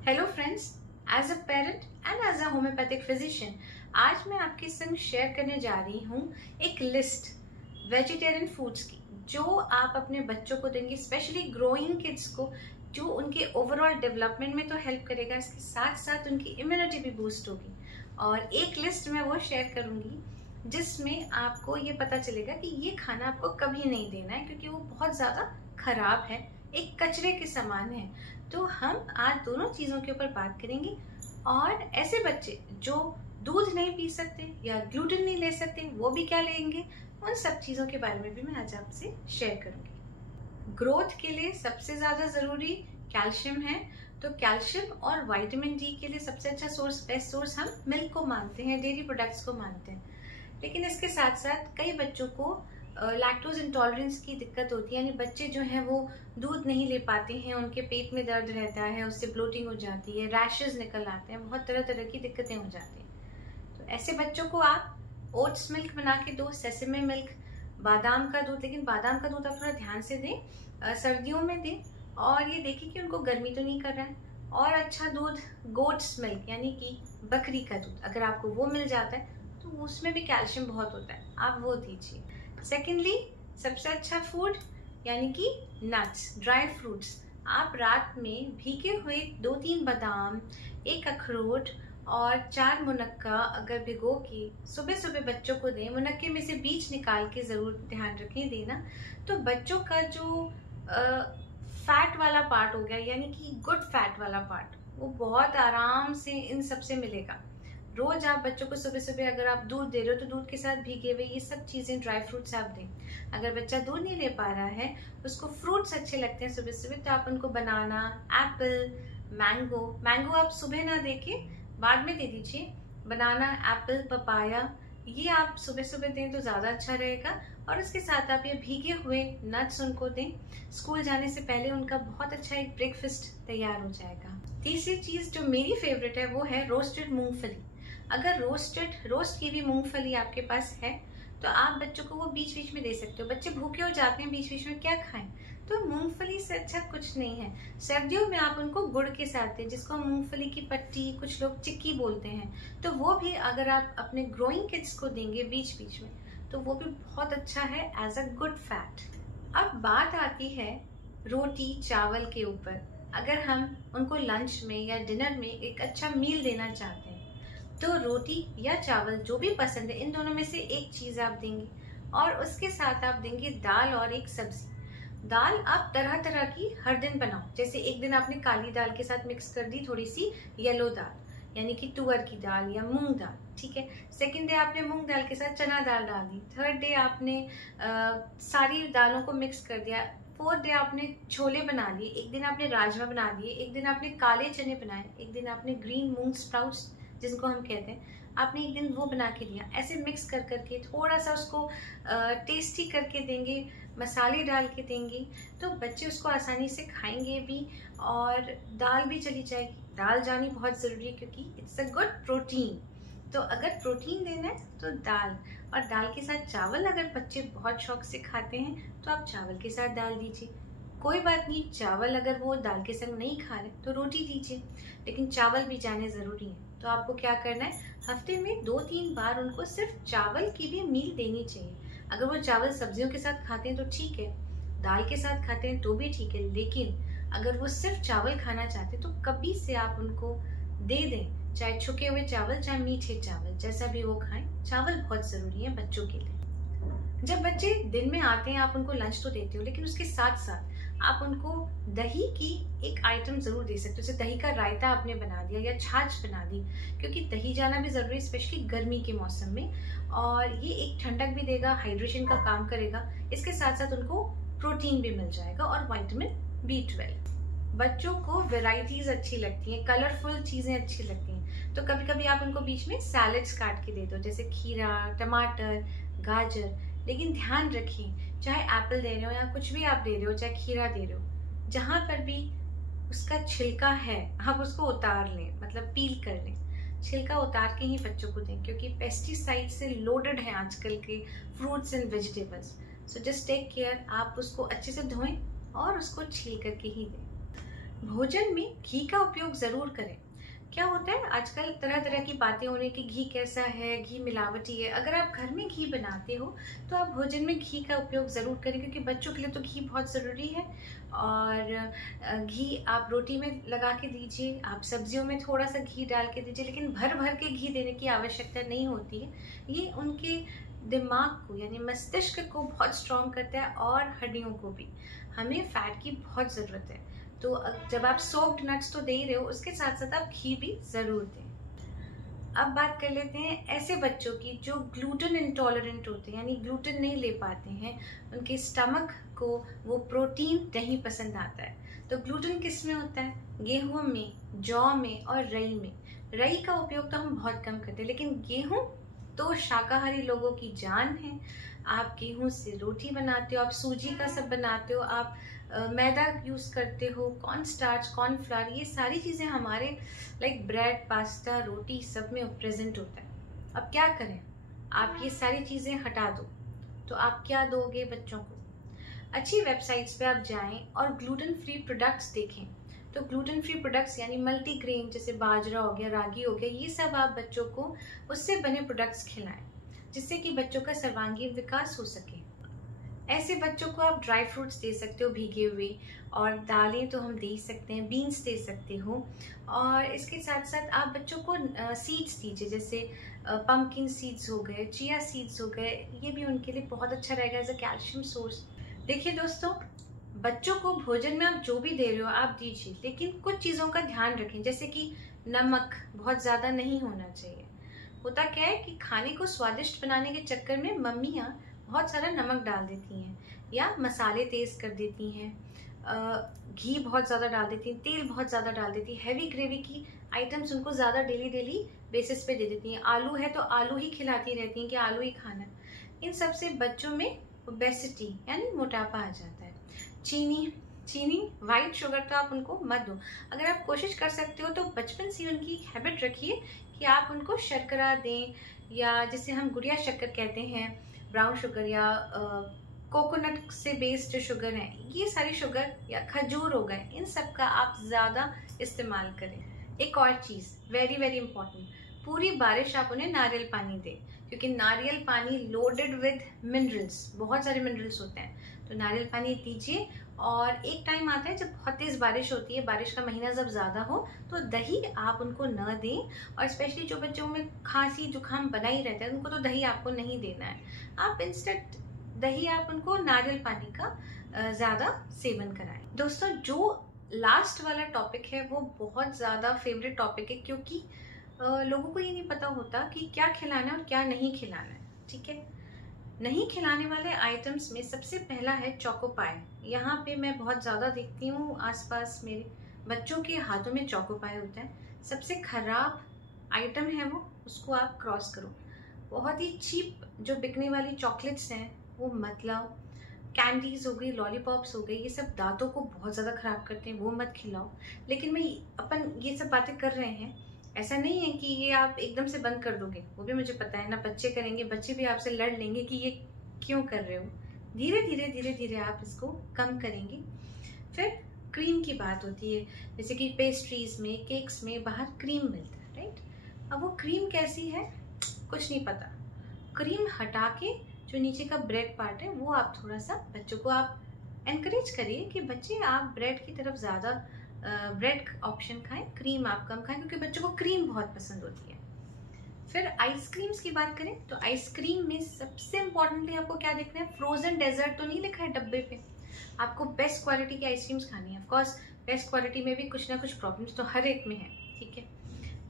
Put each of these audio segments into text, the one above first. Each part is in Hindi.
Hello friends, as a parent and as a homeopathic physician आज मैं आपके संग शेयर करने जा रही हूँ एक लिस्ट वेजिटेरियन फूड्स की जो आप अपने बच्चों को देंगे, स्पेशली ग्रोइंग किड्स को, जो उनके ओवरऑल डेवलपमेंट में तो हेल्प करेगा, इसके साथ साथ उनकी इम्यूनिटी भी बूस्ट होगी। और एक लिस्ट मैं वो शेयर करूंगी जिसमें आपको ये पता चलेगा कि ये खाना आपको कभी नहीं देना है क्योंकि वो बहुत ज़्यादा खराब है, एक कचरे के समान है। तो हम आज दोनों चीज़ों के ऊपर बात करेंगे और ऐसे बच्चे जो दूध नहीं पी सकते या ग्लूटेन नहीं ले सकते वो भी क्या लेंगे, उन सब चीज़ों के बारे में भी मैं आज आपसे शेयर करूंगी। ग्रोथ के लिए सबसे ज़्यादा ज़रूरी कैल्शियम है, तो कैल्शियम और विटामिन डी के लिए सबसे अच्छा सोर्स, बेस्ट सोर्स हम मिल्क को मानते हैं, डेयरी प्रोडक्ट्स को मानते हैं। लेकिन इसके साथ साथ कई बच्चों को लैक्टोज इंटॉलरेंस की दिक्कत होती है, यानी बच्चे जो हैं वो दूध नहीं ले पाते हैं, उनके पेट में दर्द रहता है, उससे ब्लोटिंग हो जाती है, रैशेज निकल आते हैं, बहुत तरह तरह की दिक्कतें हो जाती हैं। तो ऐसे बच्चों को आप ओट्स मिल्क बना के दो, सेसमे मिल्क, बादाम का दूध, लेकिन बादाम का दूध आप थोड़ा ध्यान से दें, सर्दियों में दें और ये देखें कि उनको गर्मी तो नहीं कर रहा है। और अच्छा दूध गोट्स मिल्क यानी कि बकरी का दूध, अगर आपको वो मिल जाता है तो उसमें भी कैल्शियम बहुत होता है, आप वो दीजिए। सेकेंडली, सबसे अच्छा फूड यानी कि नट्स, ड्राई फ्रूट्स। आप रात में भीगे हुए 2-3 बादाम, एक अखरोट और 4 मुनक्का अगर भिगो के सुबह सुबह बच्चों को दें, मुनक्के में से बीज निकाल के ज़रूर ध्यान रखें देना, तो बच्चों का जो फैट वाला पार्ट हो गया यानी कि गुड फैट वाला पार्ट, वो बहुत आराम से इन सब से मिलेगा। रोज आप बच्चों को सुबह सुबह अगर आप दूध दे रहे हो तो दूध के साथ भीगे हुए ये सब चीजें, ड्राई फ्रूट्स आप दें। अगर बच्चा दूध नहीं ले पा रहा है, उसको फ्रूट्स अच्छे लगते हैं सुबह सुबह, तो आप उनको बनाना, एप्पल, मैंगो आप सुबह ना दे के बाद में दे दीजिए। बनाना, एप्पल, पपाया ये आप सुबह सुबह दें तो ज्यादा अच्छा रहेगा। और उसके साथ आप ये भीगे हुए नट्स उनको दें, स्कूल जाने से पहले उनका बहुत अच्छा एक ब्रेकफास्ट तैयार हो जाएगा। तीसरी चीज जो मेरी फेवरेट है वो है रोस्टेड मूंगफली। अगर रोस्ट की हुई मूंगफली आपके पास है तो आप बच्चों को वो बीच बीच में दे सकते हो। बच्चे भूखे हो जाते हैं, बीच बीच में क्या खाएं, तो मूंगफली से अच्छा कुछ नहीं है। सर्दियों में आप उनको गुड़ के साथ दें, जिसको मूंगफली की पट्टी, कुछ लोग चिक्की बोलते हैं, तो वो भी अगर आप अपने ग्रोइंग किड्स को देंगे बीच बीच में तो वो भी बहुत अच्छा है एज अ गुड फैट। अब बात आती है रोटी चावल के ऊपर। अगर हम उनको लंच में या डिनर में एक अच्छा मील देना चाहते हैं तो रोटी या चावल जो भी पसंद है, इन दोनों में से एक चीज आप देंगे और उसके साथ आप देंगे दाल और एक सब्जी। दाल आप तरह तरह की हर दिन बनाओ, जैसे एक दिन आपने काली दाल के साथ मिक्स कर दी थोड़ी सी येलो दाल यानी कि तुअर की दाल या मूंग दाल, ठीक है। सेकंड डे आपने मूंग दाल के साथ चना दाल डाल दी। थर्ड डे आपने सारी दालों को मिक्स कर दिया। फोर्थ डे आपने छोले बना लिए, एक दिन आपने राजमा बना दिए, एक दिन आपने काले चने बनाए, एक दिन आपने ग्रीन मूंग स्प्राउट्स जिनको हम कहते हैं, आपने एक दिन वो बना के दिया। ऐसे मिक्स कर करके थोड़ा सा उसको टेस्टी करके देंगे, मसाले डाल के देंगे, तो बच्चे उसको आसानी से खाएंगे भी और दाल भी चली जाएगी। दाल जानी बहुत ज़रूरी है क्योंकि इट्स अ गुड प्रोटीन। तो अगर प्रोटीन देना है तो दाल, और दाल के साथ चावल अगर बच्चे बहुत शौक से खाते हैं तो आप चावल के साथ दाल दीजिए। कोई बात नहीं, चावल अगर वो दाल के संग नहीं खा रहे तो रोटी दीजिए, लेकिन चावल भी जाने ज़रूरी है। तो आपको क्या करना है, हफ्ते में 2-3 बार उनको सिर्फ चावल की भी मील देनी चाहिए। अगर वो चावल सब्जियों के साथ खाते हैं तो ठीक है, दाल के साथ खाते हैं तो भी ठीक है, लेकिन अगर वो सिर्फ चावल खाना चाहते हैं तो कभी से आप उनको दे दें, चाहे छुके हुए चावल चाहे मीठे चावल, जैसा भी वो खाएं। चावल बहुत ज़रूरी है बच्चों के लिए। जब बच्चे दिन में आते हैं आप उनको लंच तो देते हो, लेकिन उसके साथ साथ आप उनको दही की एक आइटम जरूर दे सकते हो। जैसे दही का रायता आपने बना दिया या छाछ बना दी, क्योंकि दही जाना भी जरूरी है स्पेशली गर्मी के मौसम में, और ये एक ठंडक भी देगा, हाइड्रेशन का काम करेगा। इसके साथ साथ उनको प्रोटीन भी मिल जाएगा और विटामिन B12। बच्चों को वेराइटीज अच्छी लगती हैं, कलरफुल चीजें अच्छी लगती हैं, तो कभी कभी आप उनको बीच में सैलेड्स काट के दे दो, जैसे खीरा, टमाटर, गाजर। लेकिन ध्यान रखिए, चाहे एप्पल दे रहे हो या कुछ भी आप दे रहे हो, चाहे खीरा दे रहे हो, जहां पर भी उसका छिलका है आप उसको उतार लें, मतलब पील कर लें। छिलका उतार के ही बच्चों को दें, क्योंकि पेस्टिसाइड से लोडेड है आजकल के fruits and vegetables. So just take care, आप उसको अच्छे से धोएं और उसको छील करके ही दें। भोजन में घी का उपयोग जरूर करें। क्या होता है आजकल तरह तरह की बातें हो रही कि घी कैसा है, घी मिलावटी है। अगर आप घर में घी बनाते हो तो आप भोजन में घी का उपयोग ज़रूर करें, क्योंकि बच्चों के लिए तो घी बहुत ज़रूरी है। और घी आप रोटी में लगा के दीजिए, आप सब्जियों में थोड़ा सा घी डाल के दीजिए, लेकिन भर भर के घी देने की आवश्यकता नहीं होती है। ये उनके दिमाग को यानी मस्तिष्क को बहुत स्ट्रॉन्ग करता है और हड्डियों को भी। हमें फैट की बहुत ज़रूरत है, तो जब आप सोक्ड नट्स तो दे ही रहे हो, उसके साथ साथ आप घी भी जरूर दें। अब बात कर लेते हैं ऐसे बच्चों की जो ग्लूटेन इंटॉलरेंट होते हैं, यानी ग्लूटेन नहीं ले पाते हैं, उनके स्टमक को वो प्रोटीन नहीं पसंद आता है। तो ग्लूटेन किस में होता है? गेहूं में, जौ में और रई में। रई का उपयोग तो हम बहुत कम करते हैं, लेकिन गेहूं तो शाकाहारी लोगों की जान है। आप गेहूं से रोटी बनाते हो, आप सूजी का सब बनाते हो, आप मैदा यूज करते हो, कॉर्न स्टार्च, कॉर्न फ्लावर, ये सारी चीजें हमारे लाइक ब्रेड, पास्ता, रोटी सब में प्रेजेंट होता है। अब क्या करें? आप ये सारी चीजें हटा दो तो आप क्या दोगे बच्चों को? अच्छी वेबसाइट्स पे आप जाएं और ग्लूटेन फ्री प्रोडक्ट्स देखें। तो ग्लूटेन फ्री प्रोडक्ट्स यानी मल्टीग्रेन, जैसे बाजरा हो गया, रागी हो गया, ये सब आप बच्चों को उससे बने प्रोडक्ट्स खिलाएं, जिससे कि बच्चों का सर्वांगीण विकास हो सके। ऐसे बच्चों को आप ड्राई फ्रूट्स दे सकते हो भीगे हुए, और दालें तो हम दे ही सकते हैं, बीन्स दे सकते हो। और इसके साथ साथ आप बच्चों को सीड्स दीजिए, जैसे पम्पकिन सीड्स हो गए, चिया सीड्स हो गए, ये भी उनके लिए बहुत अच्छा रहेगा एज अ कैल्शियम सोर्स। देखिए दोस्तों, बच्चों को भोजन में आप जो भी दे रहे हो आप दीजिए, लेकिन कुछ चीज़ों का ध्यान रखें, जैसे कि नमक बहुत ज़्यादा नहीं होना चाहिए। होता क्या है कि खाने को स्वादिष्ट बनाने के चक्कर में मम्मियाँ बहुत सारा नमक डाल देती हैं, या मसाले तेज कर देती हैं, घी बहुत ज़्यादा डाल देती हैं, तेल बहुत ज़्यादा डाल देती हैं, हैवी ग्रेवी की आइटम्स उनको ज़्यादा डेली डेली बेसिस पे दे देती हैं। आलू है तो आलू ही खिलाती रहती हैं कि आलू ही खाना है। इन सब से बच्चों में ओबेसिटी यानी मोटापा आ जाता है। चीनी वाइट शुगर तो आप उनको मत दो। अगर आप कोशिश कर सकते हो तो बचपन से उनकी हैबिट रखिए कि आप उनको शर्करा दें, या जिसे हम गुड़िया शक्कर कहते हैं, ब्राउन शुगर, या कोकोनट से बेस्ड जो शुगर है, ये सारी शुगर, या खजूर हो गए, इन सब का आप ज़्यादा इस्तेमाल करें। एक और चीज़ वेरी वेरी इंपॉर्टेंट, पूरी बारिश आप उन्हें नारियल पानी दें, क्योंकि नारियल पानी लोडेड विद मिनरल्स, बहुत सारे मिनरल्स होते हैं। तो नारियल पानी दीजिए। और एक टाइम आता है जब बहुत तेज़ बारिश होती है, बारिश का महीना जब ज़्यादा हो, तो दही आप उनको न दें। और स्पेशली जो बच्चों में खांसी जुकाम बना ही रहता है, उनको तो दही आपको नहीं देना है। आप इंस्टेंट दही आप उनको नारियल पानी का ज़्यादा सेवन कराएं। दोस्तों, जो लास्ट वाला टॉपिक है वो बहुत ज़्यादा फेवरेट टॉपिक है, क्योंकि लोगों को ये नहीं पता होता कि क्या खिलाना है और क्या नहीं खिलाना है। ठीक है, नहीं खिलाने वाले आइटम्स में सबसे पहला है चोको पाई। यहाँ पे मैं बहुत ज़्यादा देखती हूँ आसपास मेरे बच्चों के हाथों में चोको पाई होता है। सबसे खराब आइटम है वो, उसको आप क्रॉस करो। बहुत ही चीप जो बिकने वाली चॉकलेट्स हैं वो मत लाओ। कैंडीज हो गई, लॉलीपॉप्स हो गई, ये सब दांतों को बहुत ज़्यादा खराब करते हैं, वो मत खिलाओ। लेकिन मैं अपन ये सब बातें कर रहे हैं, ऐसा नहीं है कि ये आप एकदम से बंद कर दोगे। वो भी मुझे पता है ना, बच्चे करेंगे, बच्चे भी आपसे लड़ लेंगे कि ये क्यों कर रहे हो। धीरे धीरे धीरे धीरे आप इसको कम करेंगे। फिर क्रीम की बात होती है, जैसे कि पेस्ट्रीज में, केक्स में बाहर क्रीम मिलता है, राइट। अब वो क्रीम कैसी है कुछ नहीं पता। क्रीम हटा के जो नीचे का ब्रेड पार्ट है वो आप थोड़ा सा बच्चों को आप एनकरेज करिए कि बच्चे आप ब्रेड की तरफ ज़्यादा ब्रेड ऑप्शन खाएं, क्रीम आप कम खाएं, क्योंकि बच्चों को क्रीम बहुत पसंद होती है। फिर आइसक्रीम्स की बात करें तो आइसक्रीम में सबसे इम्पोर्टेंटली आपको क्या देखना है, फ्रोजन डेजर्ट तो नहीं लिखा है डब्बे पे। आपको बेस्ट क्वालिटी की आइसक्रीम्स खानी है। ऑफकोर्स बेस्ट क्वालिटी में भी कुछ ना कुछ प्रॉब्लम्स तो हर एक में है, ठीक है,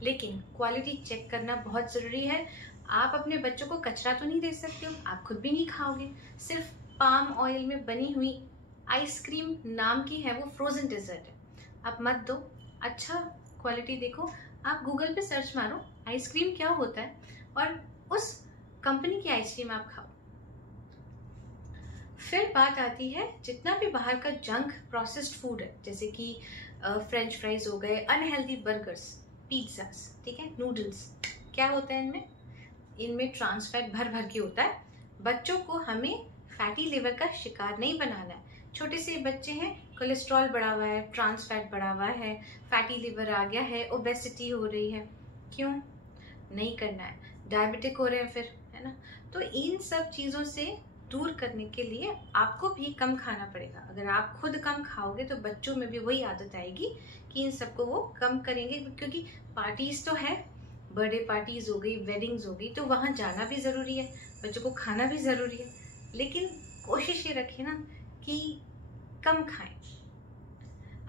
लेकिन क्वालिटी चेक करना बहुत ज़रूरी है। आप अपने बच्चों को कचरा तो नहीं दे सकते हो, आप खुद भी नहीं खाओगे। सिर्फ पाम ऑयल में बनी हुई आइसक्रीम नाम की है, वो फ्रोजन डेजर्ट है, आप मत दो। अच्छा क्वालिटी देखो, आप गूगल पे सर्च मारो आइसक्रीम क्या होता है, और उस कंपनी की आइसक्रीम आप खाओ। फिर बात आती है जितना भी बाहर का जंक प्रोसेस्ड फूड है, जैसे कि फ्रेंच फ्राइज हो गए, अनहेल्दी बर्गर्स, पिज्जास, ठीक है, नूडल्स, क्या होता है इनमें? इनमें ट्रांस फैट भर भर के होता है। बच्चों को हमें फैटी लिवर का शिकार नहीं बनाना है। छोटे से बच्चे हैं, कोलेस्ट्रॉल बढ़ा हुआ है, ट्रांस फैट बढ़ा हुआ है, फैटी लिवर आ गया है, ओबेसिटी हो रही है, क्यों नहीं करना है, डायबिटिक हो रहे हैं फिर, है ना। तो इन सब चीज़ों से दूर करने के लिए आपको भी कम खाना पड़ेगा। अगर आप खुद कम खाओगे तो बच्चों में भी वही आदत आएगी कि इन सबको वो कम करेंगे, क्योंकि पार्टीज तो है, बर्थडे पार्टीज हो गई, वेडिंग्स हो गई, तो वहाँ जाना भी ज़रूरी है, बच्चों को खाना भी ज़रूरी है, लेकिन कोशिश ये रखिए ना कि कम खाएं।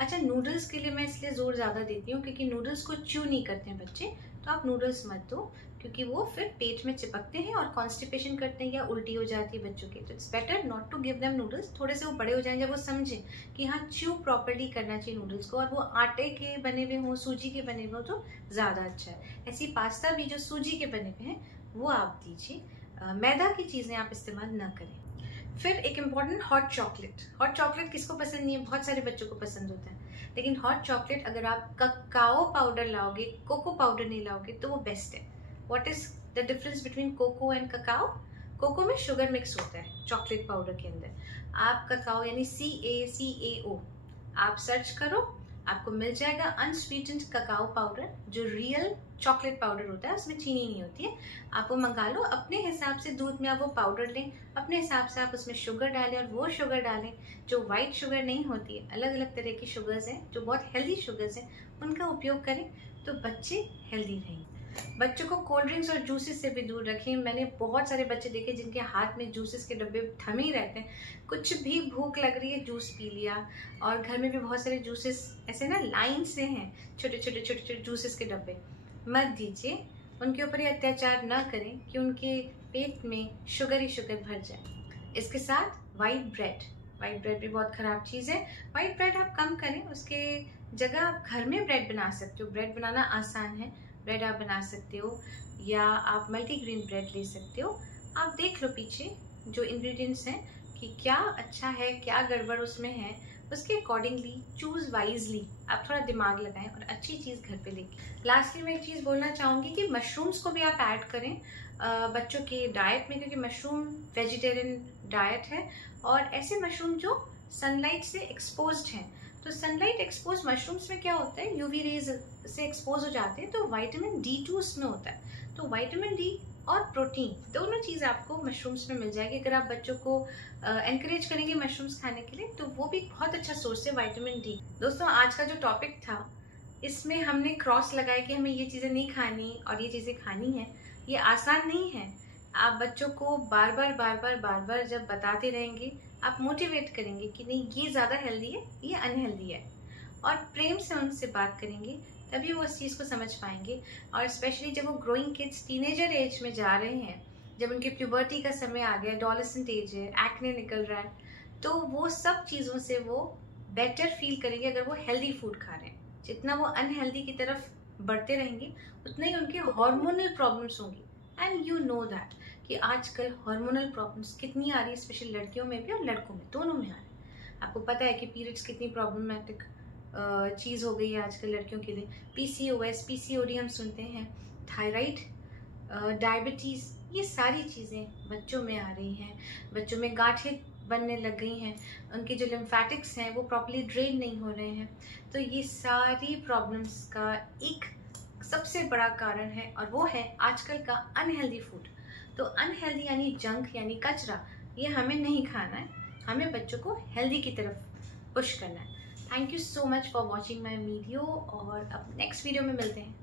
अच्छा, नूडल्स के लिए मैं इसलिए जोर ज़्यादा देती हूँ क्योंकि नूडल्स को च्यू नहीं करते हैं बच्चे, तो आप नूडल्स मत दो, क्योंकि वो फिर पेट में चिपकते हैं और कॉन्स्टिपेशन करते हैं या उल्टी हो जाती है बच्चों की। तो it's better not to give them noodles. थोड़े से वो बड़े हो जाएं, जब वो समझें कि हाँ च्यू प्रॉपर्ली करना चाहिए नूडल्स को, और वो आटे के बने हुए हों, सूजी के बने हुए हों, तो ज़्यादा अच्छा है। ऐसी पास्ता भी जो सूजी के बने हुए हैं वो आप दीजिए, मैदा की चीज़ें आप इस्तेमाल ना करें। फिर एक important, hot chocolate. Hot chocolate किसको पसंद नहीं है, बहुत सारे बच्चों को पसंद होता है, लेकिन हॉट चॉकलेट अगर आप ककाओ पाउडर लाओगे, कोको पाउडर नहीं लाओगे, तो वो बेस्ट है। What is the difference between cocoa and cacao? Cocoa में शुगर मिक्स होता है चॉकलेट पाउडर के अंदर, आप ककाओ यानी CACAO आप सर्च करो, आपको मिल जाएगा अनस्वीटेंड ककाओ पाउडर, जो रियल चॉकलेट पाउडर होता है, उसमें चीनी नहीं होती है। आप वो मंगा लो, अपने हिसाब से दूध में आप वो पाउडर लें, अपने हिसाब से आप उसमें शुगर डालें, और वो शुगर डालें जो वाइट शुगर नहीं होती है। अलग अलग तरह की शुगर्स हैं जो बहुत हेल्दी शुगर्स हैं, उनका उपयोग करें तो बच्चे हेल्दी रहेंगे। बच्चों को कोल्ड ड्रिंक्स और जूसेस से भी दूर रखें। मैंने बहुत सारे बच्चे देखे जिनके हाथ में जूसेस के डब्बे थमे ही रहते हैं, कुछ भी भूख लग रही है जूस पी लिया, और घर में भी बहुत सारे जूसेस ऐसे ना लाइन से हैं, छोटे छोटे जूसेस के डब्बे, मत दीजिए। उनके ऊपर ये अत्याचार ना करें कि उनके पेट में शुगर ही शुगर भर जाए। इसके साथ वाइट ब्रेड भी बहुत ख़राब चीज़ है। वाइट ब्रेड आप कम करें, उसके जगह आप घर में ब्रेड बना सकते हो। ब्रेड बनाना आसान है, ब्रेड आप बना सकते हो, या आप मल्टीग्रेन ब्रेड ले सकते हो। आप देख लो पीछे जो इंग्रेडिएंट्स हैं कि क्या अच्छा है, क्या गड़बड़ उसमें है, उसके अकॉर्डिंगली चूज वाइजली। आप थोड़ा दिमाग लगाएं और अच्छी चीज़ घर पे लेके। लास्टली मैं एक चीज़ बोलना चाहूँगी कि मशरूम्स को भी आप ऐड करें बच्चों के डाइट में, क्योंकि मशरूम वेजिटेरियन डाइट है, और ऐसे मशरूम जो सनलाइट से एक्सपोज्ड हैं। तो सनलाइट एक्सपोज मशरूम्स में क्या होता है, यूवी रेज से एक्सपोज हो जाते हैं, तो विटामिन D2 उसमें होता है। तो विटामिन D और प्रोटीन दोनों चीज़ आपको मशरूम्स में मिल जाएगी। अगर आप बच्चों को एनकरेज करेंगे मशरूम्स खाने के लिए, तो वो भी बहुत अच्छा सोर्स है विटामिन D। दोस्तों, आज का जो टॉपिक था, इसमें हमने क्रॉस लगाया कि हमें ये चीज़ें नहीं खानी और ये चीज़ें खानी है। ये आसान नहीं है। आप बच्चों को बार बार जब बताते रहेंगे, आप मोटिवेट करेंगे कि नहीं ये ज़्यादा हेल्दी है, ये अनहेल्दी है, और प्रेम से उनसे बात करेंगे, तभी वो उस चीज़ को समझ पाएंगे। और स्पेशली जब वो ग्रोइंग किड्स टीनेजर एज में जा रहे हैं, जब उनके प्यूबर्टी का समय आ गया, एडोलेसेंट एज है, एक्ने निकल रहा है, तो वो सब चीज़ों से वो बेटर फील करेंगे अगर वो हेल्दी फूड खा रहे हैं। जितना वो अनहेल्दी की तरफ बढ़ते रहेंगे, उतना ही उनके हार्मोनल प्रॉब्लम्स होंगी। एंड यू नो दैट कि आजकल हार्मोनल प्रॉब्लम्स कितनी आ रही है, स्पेशली लड़कियों में भी और लड़कों में, दोनों में आ रही है। आपको पता है कि पीरियड्स कितनी प्रॉब्लमेटिक चीज़ हो गई है आजकल लड़कियों के लिए। PCOS, PCOD हम सुनते हैं, थायराइड, डायबिटीज़, ये सारी चीज़ें बच्चों में आ रही हैं। बच्चों में गांठें बनने लग गई हैं, उनके जो लिम्फेटिक्स हैं वो प्रॉपर्ली ड्रेन नहीं हो रहे हैं। तो ये सारी प्रॉब्लम्स का एक सबसे बड़ा कारण है, और वो है आजकल का अनहेल्दी फूड। तो अनहेल्दी यानी जंक यानी कचरा, ये हमें नहीं खाना है, हमें बच्चों को हेल्दी की तरफ पुश करना है। Thank you so much for watching my video, और अब नेक्स्ट वीडियो में मिलते हैं।